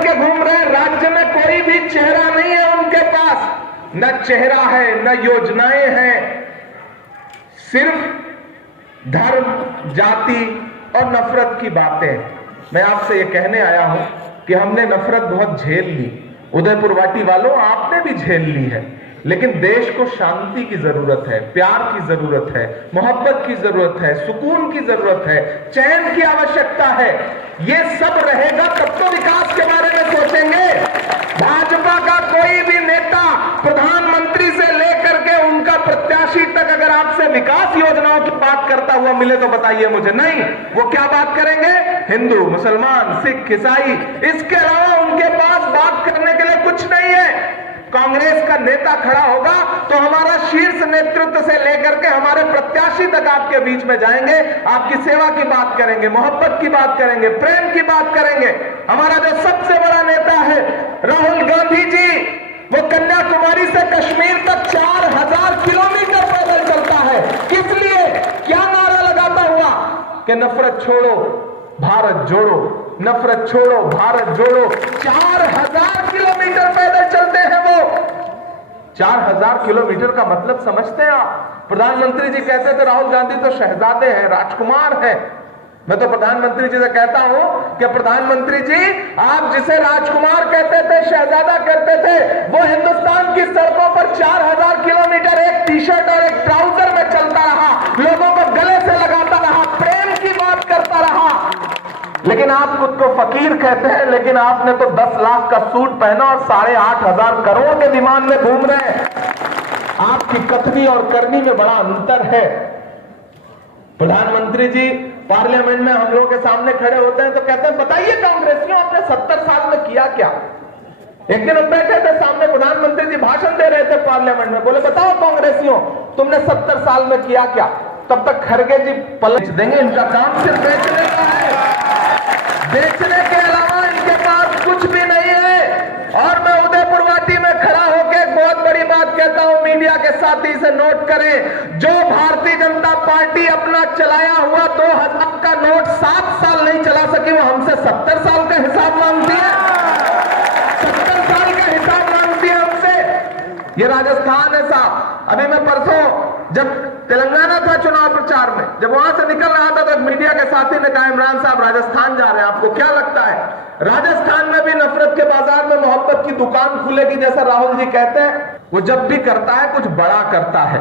बन के घूम रहे हैं। राज्य में कोई भी चेहरा नहीं है उनके पास, न चेहरा है न योजनाएं हैं, सिर्फ धर्म, जाति और नफरत की बातें। मैं आपसे ये कहने आया हूं कि हमने नफरत बहुत झेल ली, उदयपुर वाटी वालों आपने भी झेल ली है, लेकिन देश को शांति की जरूरत है, प्यार की जरूरत है, मोहब्बत की जरूरत है, सुकून की जरूरत है, चैन की आवश्यकता है। ये सब रहेगा तब तो विकास के बारे में सोचेंगे। भाजपा का कोई भी नेता प्रधानमंत्री से लेकर के उनका प्रत्याशी तक अगर आपसे विकास योजनाओं की बात करता हुआ मिले तो बताइए मुझे। नहीं, वो क्या बात करेंगे? हिंदू, मुसलमान, सिख, ईसाई, इसके अलावा उनके पास बात करने के लिए कुछ नहीं है। कांग्रेस का नेता खड़ा होगा तो हमारा शीर्ष नेतृत्व से लेकर के हमारे प्रत्याशी तक आपके बीच में जाएंगे, आपकी सेवा की बात करेंगे, मोहब्बत की बात करेंगे, प्रेम की बात करेंगे। हमारा जो सबसे बड़ा नेता है राहुल गांधी जी, वो कन्याकुमारी से कश्मीर तक 4000 किलोमीटर पैदल चलता है। किस लिए? क्या नारा लगाता हुआ कि नफरत छोड़ो भारत जोड़ो, नफरत छोड़ो भारत जोड़ो। 4000 किलोमीटर पैदल चलते हैं वो। 4000 किलोमीटर का मतलब समझते हैं आप? प्रधानमंत्री जी कहते थे राहुल गांधी तो शहजादे हैं, राजकुमार हैं। मैं तो प्रधानमंत्री जी से कहता हूं कि प्रधानमंत्री जी, आप जिसे राजकुमार कहते थे, शहजादा कहते थे, वो हिंदुस्तान की सड़कों पर 4000 किलोमीटर एक टी शर्ट और एक ट्राउजर में चलता रहा, लोगों को गले से लगाता रहा, प्रेम की बात करता रहा। लेकिन आप खुद को फकीर कहते हैं, लेकिन आपने तो 10 लाख का सूट पहना और 8500 करोड़ के विमान में घूम रहे हैं। आपकी कथनी और करनी में बड़ा अंतर है। प्रधानमंत्री जी पार्लियामेंट में हम लोगों के सामने खड़े होते हैं तो कहते हैं बताइए कांग्रेसियों आपने 70 साल में किया क्या? एक दिन बैठे थे सामने, प्रधानमंत्री जी भाषण दे रहे थे पार्लियामेंट में, बोले बताओ कांग्रेसियों तुमने 70 साल में किया क्या? तब तक खड़गे जी पलट देंगे, इनका काम सिर्फ बेचने का है, बेचने के अलावा इनके पास कुछ भी नहीं है। और मैं उदयपुर वाटी में खड़ा होकर एक बहुत बड़ी बात कहता हूं, मीडिया के साथी से नोट करें, जो भारतीय जनता पार्टी अपना चलाया हुआ 2000 का नोट 7 साल नहीं चला सकी, वो हमसे 70 साल का हिसाब मांगती है, 70 साल का हिसाब मांगती है हमसे। ये राजस्थान है साहब। अभी मैं परसों जब तेलंगाना था चुनाव प्रचार में, जब वहां से निकल रहा था तो मीडिया के साथी ने कहा इमरान साहब राजस्थान जा रहे हैं, आपको क्या लगता है राजस्थान में भी नफरत के बाजार में मोहब्बत की दुकान खुलेगी जैसा राहुल जी कहते हैं? वो जब भी करता है कुछ बड़ा करता है।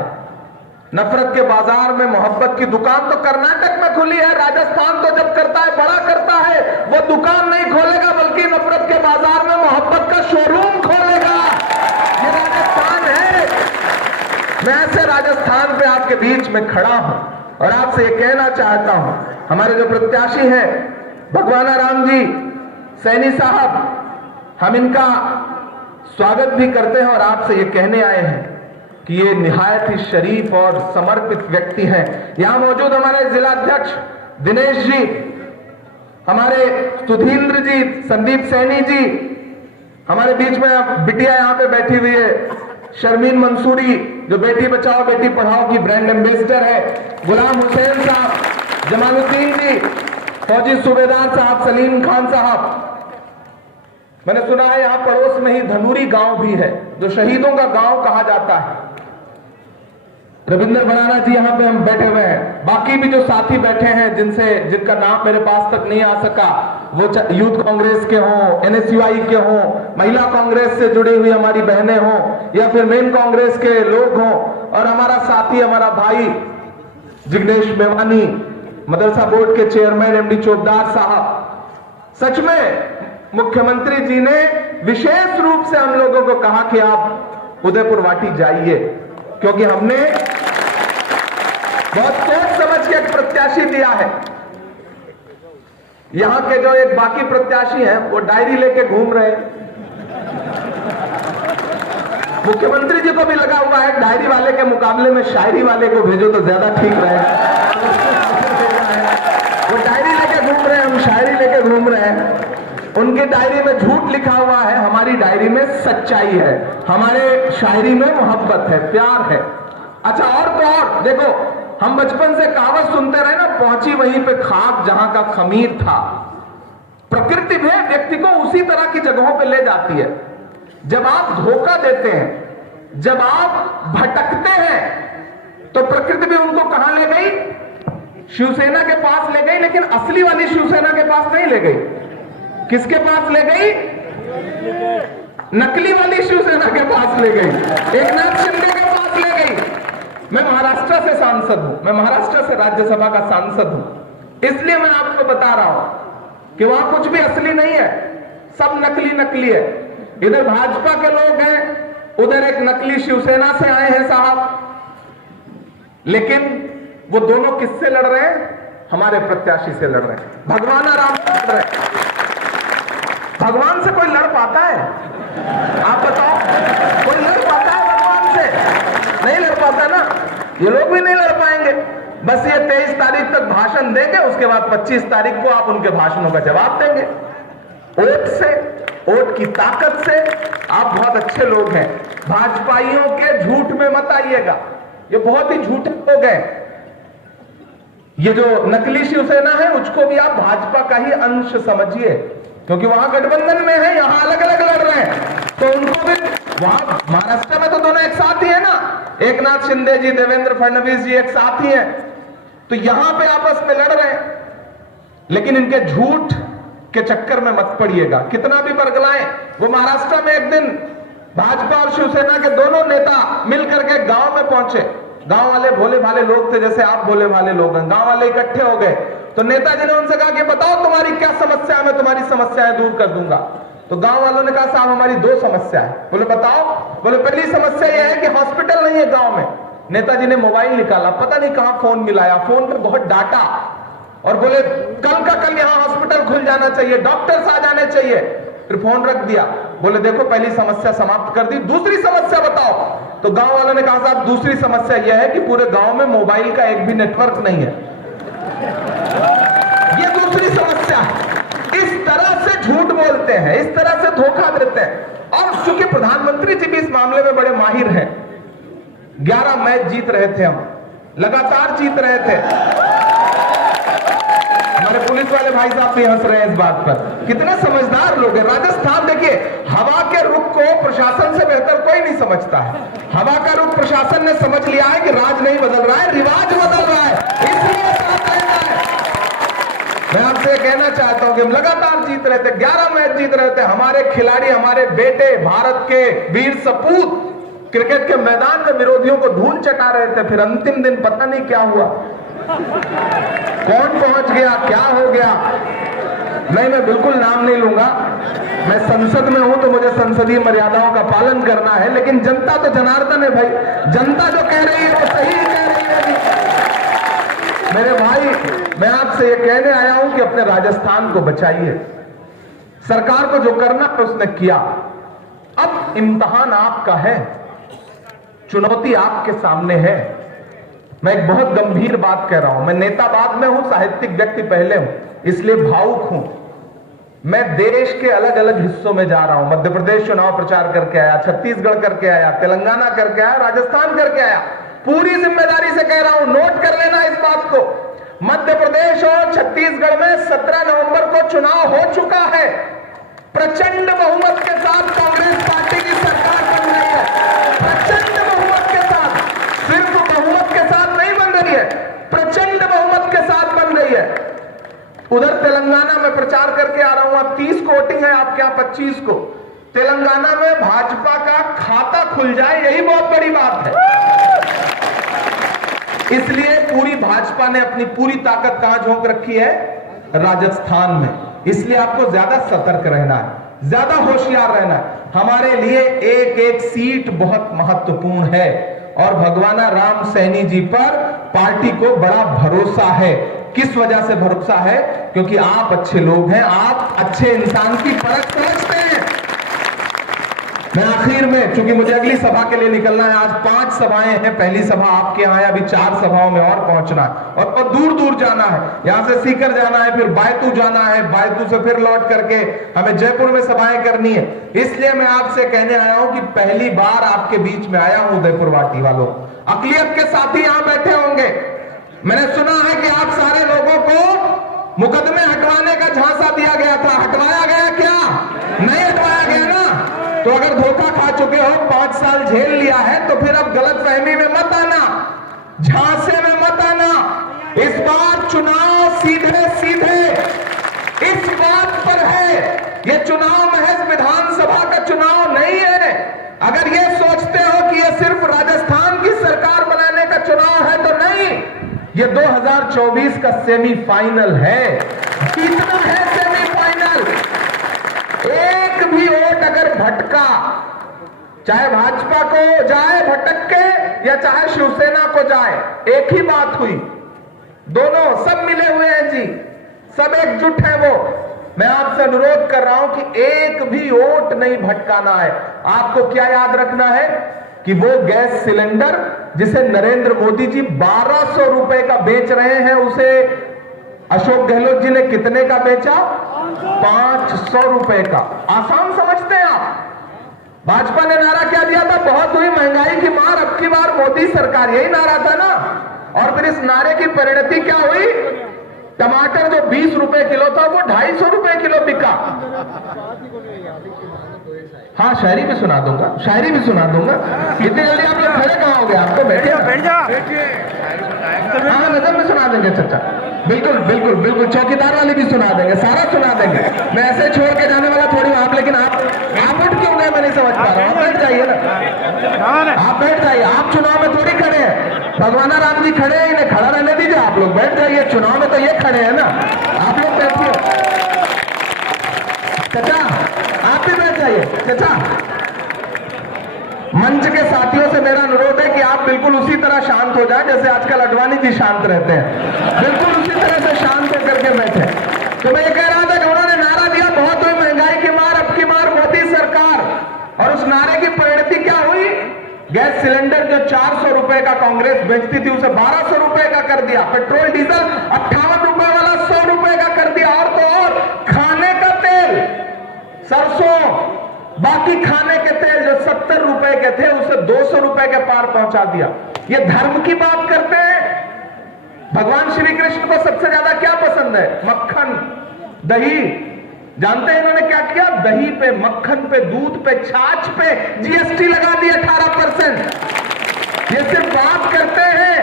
नफरत के बाजार में मोहब्बत की दुकान तो कर्नाटक में खुली है, राजस्थान तो जब करता है बड़ा करता है। वो दुकान नहीं खोलेगा बल्कि नफरत के बाजार में मोहब्बत का शोरूम खोलेगा। ये राजस्थान है। मैं ऐसे राजस्थान पे आपके बीच में खड़ा हूं और आपसे ये कहना चाहता हूं, हमारे जो प्रत्याशी हैं भगवाना राम जी सैनी साहब, हम इनका स्वागत भी करते हैं और आपसे ये कहने आए हैं कि ये निहायत ही शरीफ और समर्पित व्यक्ति हैं। यहां मौजूद हमारे जिला अध्यक्ष दिनेश जी, हमारे सुधींद्र जी, संदीप सैनी जी, हमारे बीच में बिटिया यहां पे बैठी हुई है शर्मीन मंसूरी, जो बेटी बचाओ बेटी पढ़ाओ की ब्रांड एम्बेसडर है, गुलाम हुसैन साहब, जमालुद्दीन जी, फौजी सूबेदार साहब, सलीम खान साहब। मैंने सुना है यहां पड़ोस में ही धनूरी गांव भी है जो शहीदों का गांव कहा जाता है। रविंद्र बनाना जी यहां पे हम बैठे हुए हैं, बाकी भी जो साथी बैठे हैं जिनका नाम मेरे पास तक नहीं आ सका, वो यूथ कांग्रेस के हों, एनएसयूआई के हों, महिला कांग्रेस से जुड़ी हुई हमारी बहनें हों या फिर मेन कांग्रेस के लोग हों, और हमारा साथी हमारा भाई जिग्नेश मेवानी, मदरसा बोर्ड के चेयरमैन एमडी चोपदार साहब। सच में मुख्यमंत्री जी ने विशेष रूप से हम लोगों को कहा कि आप उदयपुर वाटी जाइए, क्योंकि हमने बहुत सोच समझ के एक प्रत्याशी दिया है। यहां के जो एक बाकी प्रत्याशी हैं वो डायरी लेके घूम रहे हैं। मुख्यमंत्री जी को भी लगा हुआ है डायरी वाले के मुकाबले में शायरी वाले को भेजो तो ज्यादा ठीक रहेगा। वो डायरी लेके घूम रहे हैं, हम शायरी लेके घूम रहे हैं। उनकी डायरी में झूठ लिखा हुआ है, हमारी डायरी में सच्चाई है, हमारे शायरी में मोहब्बत है, प्यार है। अच्छा, और तो और देखो, हम बचपन से कहावत सुनते रहे ना, पहुंची वहीं पे खाक जहां का खमीर था। प्रकृति भी व्यक्ति को उसी तरह की जगहों पर ले जाती है। जब आप धोखा देते हैं, जब आप भटकते हैं, तो प्रकृति भी उनको कहां ले गई? शिवसेना के पास ले गई, लेकिन असली वाली शिवसेना के पास नहीं ले गई। किसके पास ले गई? नकली वाली शिवसेना के पास ले गई, एकनाथ शिंदे के पास ले गई। मैं महाराष्ट्र से सांसद हूं, मैं महाराष्ट्र से राज्यसभा का सांसद हूं, इसलिए मैं आपको बता रहा हूं कि वहां कुछ भी असली नहीं है, सब नकली नकली है। इधर भाजपा के लोग हैं, उधर एक नकली शिवसेना से आए हैं साहब, लेकिन वो दोनों किससे लड़ रहे हैं? हमारे प्रत्याशी से लड़ रहे हैं, भगवान राम से लड़ रहे हैं। भगवान से कोई लड़ पाता है? आप बताओ, कोई लड़ पाता है भगवान से? नहीं लड़ पाता ना, ये लोग भी नहीं लड़ पाएंगे। बस ये 23 तारीख तक भाषण देंगे, उसके बाद 25 तारीख को आप उनके भाषणों का जवाब देंगे। वोट से, वोट की ताकत से आप बहुत अच्छे लोग हैं, भाजपाइयों के झूठ में मत आइएगा, ये बहुत ही झूठे लोग हैं। ये जो नकली शिवसेना है, उसको भी आप भाजपा का ही अंश समझिए, क्योंकि वहां गठबंधन में है, यहां अलग अलग लड़ रहे हैं, तो उनको भी वहां महाराष्ट्र में तो दोनों एक साथ ही है ना, एकनाथ शिंदे जी, देवेंद्र फडणवीस जी एक साथ ही हैं, तो यहां पे आपस में लड़ रहे हैं। लेकिन इनके झूठ के चक्कर में मत पड़िएगा, कितना भी बरगलाएं। वो महाराष्ट्र में एक दिन भाजपा और शिवसेना के दोनों नेता मिलकर के गांव में पहुंचे। गांव वाले भोले भाले लोग थे, जैसे आप भोले भाले लोग हैं। गांव वाले इकट्ठे हो गए, तो नेताजी ने उनसे कहा कि बताओ तुम्हारी क्या समस्या है, मैं तुम्हारी समस्याएं दूर कर दूंगा। तो गांव वालों ने कहा साहब हमारी 2 समस्या है। बोले बताओ। बोले पहली समस्या यह है कि हॉस्पिटल नहीं है गांव में। नेताजी ने मोबाइल निकाला, पता नहीं कहां फोन मिलाया, फोन पे बहुत डाटा, और बोले कल का कल यहां हॉस्पिटल खुल जाना चाहिए, डॉक्टर्स आ जाने चाहिए। फिर फोन रख दिया, बोले देखो पहली समस्या समाप्त कर दी, दूसरी समस्या बताओ। तो गांव वालों ने कहा साहब दूसरी समस्या यह है कि पूरे गांव में मोबाइल का एक भी नेटवर्क नहीं है, ये दूसरी समस्या है। इस तरह से झूठ बोलते हैं, इस तरह से धोखा देते हैं। और चूंकि प्रधानमंत्री जी भी इस मामले में बड़े माहिर हैं, 11 मैच जीत रहे थे, हम लगातार जीत रहे थे। हमारे पुलिस वाले भाई साहब भी हंस रहे हैं इस बात पर, कितने समझदार लोग हैं। राजस्थान देखिए, हवा के रुख को प्रशासन से बेहतर कोई नहीं समझता है। हवा का रुख प्रशासन ने समझ लिया है कि राज नहीं बदल रहा है, रिवाज बदल रहा है, इसलिए साथ रहना है। मैं आपसे कहना चाहता हूं कि हम लगातार जीत रहे थे, 11 मैच जीत रहे थे। हमारे खिलाड़ी, हमारे बेटे, भारत के वीर सपूत क्रिकेट के मैदान में विरोधियों को धूल चटा रहे थे। फिर अंतिम दिन पता नहीं क्या हुआ, कौन पहुंच गया, क्या हो गया, नहीं मैं बिल्कुल नाम नहीं लूंगा। मैं संसद में हूं तो मुझे संसदीय मर्यादाओं का पालन करना है, लेकिन जनता तो जनार्दन है भाई, जनता जो कह रही है वो सही कह रही है। मेरे भाई, मैं आपसे ये कहने आया हूं कि अपने राजस्थान को बचाइए। सरकार को जो करना है उसने किया, अब इम्तिहान आपका है, चुनौती आपके सामने है। मैं एक बहुत गंभीर बात कह रहा हूं, मैं नेता बाद में हूं, साहित्यिक व्यक्ति पहले हूं, इसलिए भावुक हूं। मैं देश के अलग अलग हिस्सों में जा रहा हूं, मध्य प्रदेश चुनाव प्रचार करके आया, छत्तीसगढ़ करके आया, तेलंगाना करके आया, राजस्थान करके आया। पूरी जिम्मेदारी से कह रहा हूं, नोट कर लेना इस बात को, मध्य प्रदेश और छत्तीसगढ़ में 17 नवंबर को चुनाव हो चुका है। प्रचंड बहुमत के साथ कांग्रेस पार्टी की सरकार बन रही है, प्रचंड बहुमत के साथ, सिर्फ बहुमत के साथ नहीं बन रही है, प्रचंड बहुमत के साथ बन रही है। उधर तेलंगाना में प्रचार करके आ रहा हूं, अब 30 को वोटिंग है, आपके यहां 25 को। तेलंगाना में भाजपा का खाता खुल जाए, यही बहुत बड़ी बात है। इसलिए पूरी भाजपा ने अपनी पूरी ताकत कहां झोंक रखी है? राजस्थान में। इसलिए आपको ज्यादा सतर्क रहना है, ज्यादा होशियार रहना है। हमारे लिए एक एक सीट बहुत महत्वपूर्ण है, और भगवान राम सैनी जी पर पार्टी को बड़ा भरोसा है। किस वजह से भरोसा है? क्योंकि आप अच्छे लोग हैं, आप अच्छे इंसान की परख समझते हैं। मैं आखिर में, चूंकि मुझे अगली सभा के लिए निकलना है, आज 5 सभाएं हैं, पहली सभा आपके यहाँ है, अभी 4 सभाओं में और पहुंचना है, और दूर दूर जाना है। यहां से सीकर जाना है, फिर बायतू जाना है, बायतू से फिर लौट करके हमें जयपुर में सभाएं करनी है। इसलिए मैं आपसे कहने आया हूं कि पहली बार आपके बीच में आया हूं उदयपुर वाटी वालों। अकलियत के साथी यहां बैठे होंगे, मैंने सुना है कि आप सारे लोगों को मुकदमे हटवाने का झांसा दिया गया था, हटवाया गया क्या? नहीं हटवाया गया ना। तो अगर धोखा खा चुके हो, 5 साल झेल लिया है, तो फिर अब गलतफहमी में मत आना, झांसे में मत आना। इस बार चुनाव सीधे सीधे इस बात पर है, ये चुनाव महज विधानसभा का चुनाव नहीं है। अगर ये सोचते हो कि ये सिर्फ राजस्थान की सरकार बनाने का चुनाव है, तो नहीं, ये 2024 का सेमीफाइनल है। कितना है सेमीफाइनल? एक भी वोट अगर भटका, चाहे भाजपा को जाए भटक के या चाहे शिवसेना को जाए, एक ही बात हुई, दोनों सब मिले हुए हैं जी, सब एकजुट है। वो मैं आपसे अनुरोध कर रहा हूं कि एक भी वोट नहीं भटकाना है। आपको क्या याद रखना है कि वो गैस सिलेंडर जिसे नरेंद्र मोदी जी 1200 रुपए का बेच रहे हैं, उसे अशोक गहलोत जी ने कितने का बेचा? 500 रुपए का। आसान समझते हैं आप? भाजपा ने नारा क्या दिया था? बहुत हुई महंगाई की मार, अब की बार मोदी सरकार, यही नारा था ना। और फिर इस नारे की परिणति क्या हुई? टमाटर जो 20 रुपए किलो था वो 250 रुपए किलो बिका। हाँ, शायरी भी सुना दूंगा, शायरी भी सुना दूंगा। इतनी जल्दी आप लोग खड़े कहाँ हो गए? आपको बैठे बैठ जा। हाँ, नजर में सुना देंगे चचा, बिल्कुल बिल्कुल बिल्कुल, चौकीदार वाली भी सुना देंगे, सारा सुना देंगे। मैं ऐसे छोड़ के जाने वाला थोड़ी आप, लेकिन आप उठ क्यों गए मैं नहीं समझ पा रहा हूँ। आप बैठ जाइए ना, आप बैठ जाइए। आप चुनाव में थोड़ी खड़े हैं, भगवान राम जी खड़े हैं, इन्हें खड़ा रहने दीजिए। आप लोग बैठ जाइए, चुनाव में तो ये खड़े हैं ना, आप लोग बैठिए। चचा आप भी बैठ जाइए। चचा, मंच के साथियों से मेरा अनुरोध है कि आप बिल्कुल उसी तरह शांत हो जाए जैसे आजकल अडवाणी जी शांत रहते हैं, बिल्कुल उसी तरह से शांत होकर के बैठे। तो मैं ये कह रहा था कि उन्होंने नारा दिया, बहुत हुई महंगाई की मार, अब की मार मोदी सरकार, और उस नारे की परिणति क्या हुई? गैस सिलेंडर जो 400 रुपए का कांग्रेस बेचती थी, उसे 1200 रुपए का कर दिया। पेट्रोल डीजल 58 रुपए वाला 100 रुपए का कर दिया। और तो और खाने का तेल, सरसों, बाकी खाने के तेल जो 70 रुपए के थे, उसे 200 रुपए के पार पहुंचा दिया। ये धर्म की बात करते हैं। भगवान श्री कृष्ण को सबसे ज्यादा क्या पसंद है? मक्खन, दही। जानते हैं इन्होंने क्या किया? दही पे, मक्खन पे, दूध पे, छाछ पे जीएसटी लगा दी 18%। ये सिर्फ बात करते हैं,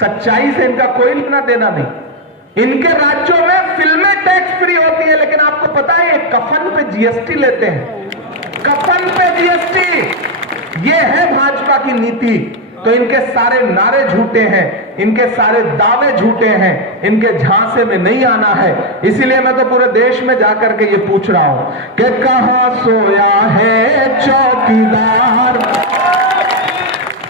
सच्चाई से इनका कोई लेना देना नहीं। इनके राज्यों में फिल्में टैक्स फ्री होती है, लेकिन आपको पता है ये कफन पे जीएसटी लेते हैं, कफन पे जीएसटी। ये है भाजपा की नीति। तो इनके सारे नारे झूठे हैं, इनके सारे दावे झूठे हैं, इनके झांसे में नहीं आना है। इसीलिए मैं तो पूरे देश में जाकर के ये पूछ रहा हूं कि कहां सोया है चौकीदार,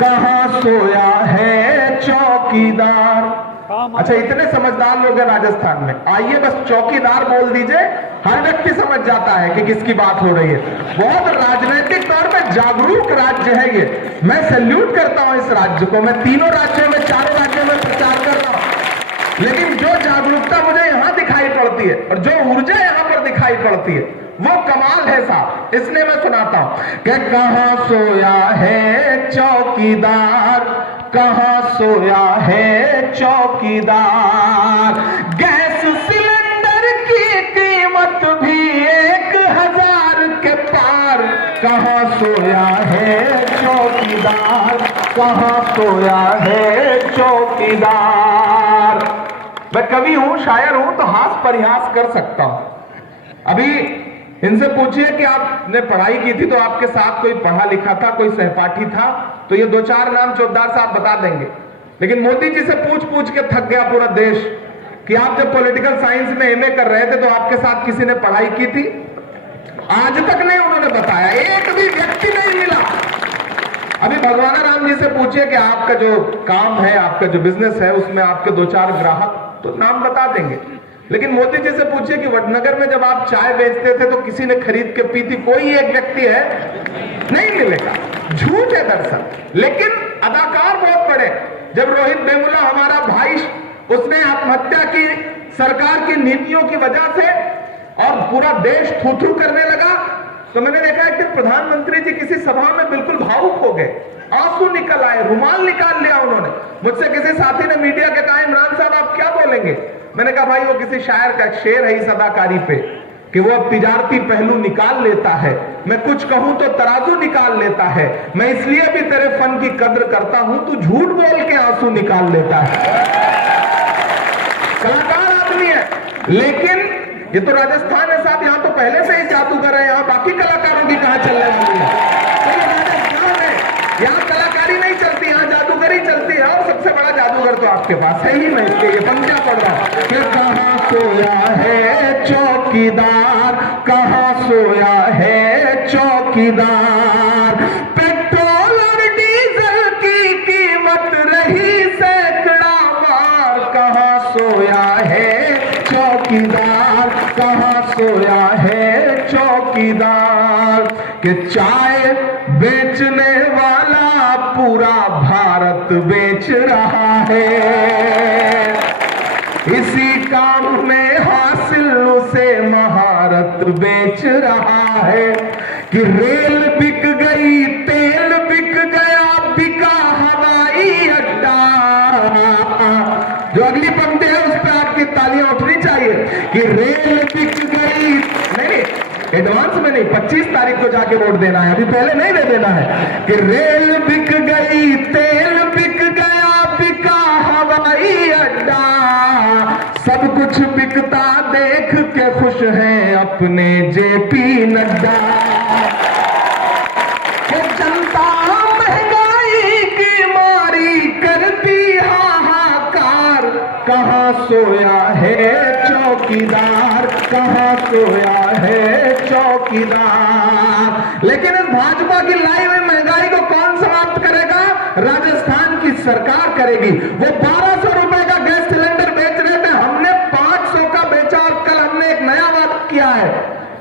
कहां सोया है चौकीदार। अच्छा, इतने समझदार लोग हैं राजस्थान में, आइए बस चौकीदार बोल दीजिए, हर व्यक्ति समझ जाता है कि किसकी बात हो रही है। बहुत राजनीतिक तौर पे जागरूक राज्य है ये। मैं सैल्यूट करता हूं इस राज्य को। मैं तीनों राज्यों में, चारों राज्यों में प्रचार कर रहा हूं, लेकिन जो जागरूकता मुझे यहां दिखाई पड़ती है और जो ऊर्जा यहां पर दिखाई पड़ती है, वो कमाल है साहब। इसलिए मैं सुनाता हूं कि कहां सोया है चौकीदार, कहां सोया है चौकीदार। गैस सिलेंडर की कीमत भी 1000 के पार, कहां सोया है चौकीदार, कहां सोया है चौकीदार। मैं कवि हूं, शायर हूं, तो हास परिहास कर सकता हूं। अभी इनसे पूछिए कि आपने पढ़ाई की थी तो आपके साथ कोई पढ़ा लिखा था, कोई सहपाठी था, तो ये 2-4 नाम चौधदार साहब बता देंगे। लेकिन मोदी जी से पूछ पूछ के थक गया पूरा देश कि आप जब पॉलिटिकल साइंस में एमए कर रहे थे तो आपके साथ किसी ने पढ़ाई की थी? आज तक नहीं उन्होंने बताया, एक भी व्यक्ति नहीं मिला। अभी भगवान राम जी से पूछिए कि आपका जो काम है, आपका जो बिजनेस है, उसमें आपके 2-4 ग्राहक, तो नाम बता देंगे। लेकिन मोदी जी से पूछिए कि वडनगर में जब आप चाय बेचते थे तो किसी ने खरीद के पी थी, कोई एक व्यक्ति है? नहीं मिलेगा। झूठ है दरअसल। लेकिन अदाकार बहुत बड़े। जब रोहित वेमुला हमारा भाई, उसने आत्महत्या की सरकार की नीतियों की वजह से और पूरा देश थू-थू करने लगा, तो मैंने देखा कि प्रधानमंत्री जी किसी सभा में बिल्कुल भावुक हो गए, आंसू निकल आए, रुमाल निकाल लिया उन्होंने। मुझसे किसी साथी ने मीडिया के कहा, इमरान साहब आप क्या बोलेंगे? मैंने कहा भाई वो किसी शायर का शेर है इस अदाकारी पे कि वो अब तिजारती पहलू निकाल लेता है, मैं कुछ कहूं तो तराजू निकाल लेता है, मैं इसलिए भी तेरे फन की कद्र करता हूं, तू झूठ बोल के आंसू निकाल लेता है। कलाकार आदमी है, लेकिन ये तो राजस्थान है साहब, यहां तो पहले से ही जादूगर है, यहां बाकी कलाकारों की कहां चलने वाली है? तो ये राजस्थान है, यहां कलाकारी नहीं चलती, यहां जादूगरी चलती है। और सबसे बड़ा जादूगर तो आपके पास है ही। मैं इसके ये पंक्तियां पढ़ रहा हूं कि कहां सोया है चौकीदार, कहां सोया है चौकीदार, पेट्रोल और डीजल की कीमत रही सैकड़ा मार, कहां सोया है चौकीदार, कहां सोया है चौकीदार, कि चाय बेचने वाला पूरा भारत बेच रहा है, इसी काम में हासिल उसे महारत बेच रहा है, कि रेल बिक गई, तेल बिक गया, बिका हवाई अड्डा। जो अगली पंक्ति है उस पर आपकी तालियां उठनी चाहिए कि रेल बिक गई, नहीं एडवांस में नहीं, 25 तारीख को जाके वोट देना है, अभी पहले नहीं दे देना है, कि रेल बिक गई, तेल बिक गया, बिका हवाई अड्डा, सब कुछ बिकता देख के खुश हैं अपने जेपी नड्डा, जनता महंगाई की मारी करती हाहाकार, कहां सोया है चौकीदार, कहां सोया है चौकीदार। लेकिन इस भाजपा की लाई हुई महंगाई को कौन समाप्त करेगा? राजस्थान की सरकार करेगी। वो 1200 रुपए का गैस सिलेंडर बेच रहे थे, हमने 500 का बेचा, और कल हमने एक नया बात किया है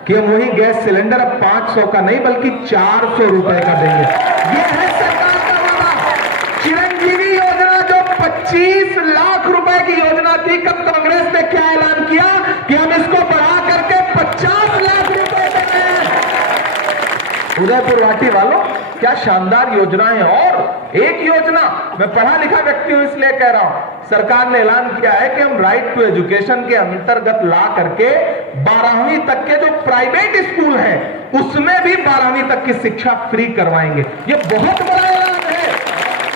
कि हम वही गैस सिलेंडर अब 500 का नहीं बल्कि 400 रुपए का देंगे। ये है सरकार का वादा। चिरंजीवी योजना जो 25 लाख रुपए की योजना थी, कब कांग्रेस ने क्या ऐलान किया कि हम इसको बढ़ा करके 50 लाख रुपए देंगे। उदयपुर वाटी वालों, क्या शानदार योजनाएं। और एक योजना, मैं पढ़ा लिखा व्यक्ति हूं इसलिए कह रहा हूं, सरकार ने ऐलान किया है कि हम राइट टू एजुकेशन के अंतर्गत ला करके 12वीं तक के जो प्राइवेट स्कूल हैं उसमें भी 12वीं तक की शिक्षा फ्री करवाएंगे। ये बहुत बड़ा ऐलान है,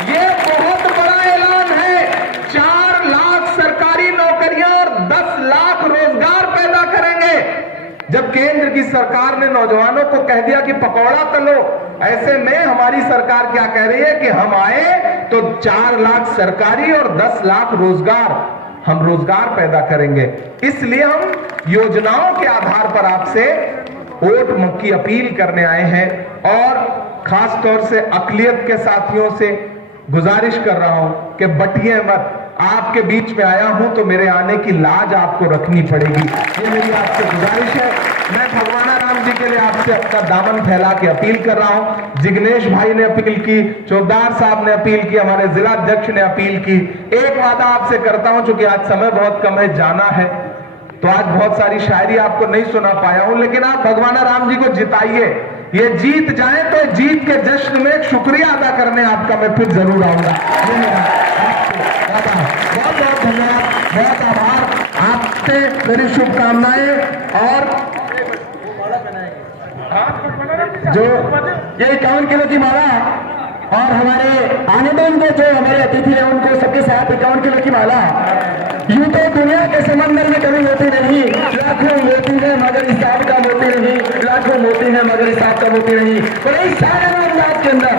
ये बहुत बड़ा ऐलान है। 4 लाख सरकारी नौकरियां और 10 लाख रोजगार पैदा करेंगे। जब केंद्र की सरकार ने नौजवानों को कह दिया कि पकौड़ा तलो, ऐसे में हमारी सरकार क्या कह रही है कि हम आए तो 4 लाख सरकारी और 10 लाख रोजगार, हम रोजगार पैदा करेंगे। इसलिए हम योजनाओं के आधार पर आपसे वोट की अपील करने आए हैं, और खास तौर से अकलियत के साथियों से गुजारिश कर रहा हूं कि बटिए मत। आपके बीच में आया हूं तो मेरे आने की लाज आपको रखनी पड़ेगी, ये मेरी आपसे गुजारिश है। मैं भगवाना राम जी के लिए आपसे अपना दामन फैला के अपील कर रहा हूं। जिग्नेश भाई ने अपील की, चौधार साहब ने अपील की, हमारे जिला अध्यक्ष ने अपील की। एक वादा आपसे करता हूं, चूंकि आज समय बहुत कम है, जाना है, तो आज बहुत सारी शायरी आपको नहीं सुना पाया हूं, लेकिन आप भगवाना राम जी को जिताइए। ये जीत जाए तो जीत के जश्न में शुक्रिया अदा करने आपका मैं फिर जरूर आऊंगा। बहुत बहुत धन्यवाद, बहुत आभार, आपसे मेरी शुभकामनाएं। और जो ये 51 किलो की माला, और हमारे आने में उनको, जो हमारे अतिथि हैं उनको सबके साथ 51 किलो की माला, यूं तो दुनिया के समंदर में कभी मोती नहीं, लाखों मोती है मगर हिसाब का मोती नहीं, लाखों मोती है मगर हिसाब का मोती नहीं। बड़े सारे अंदाज के अंदर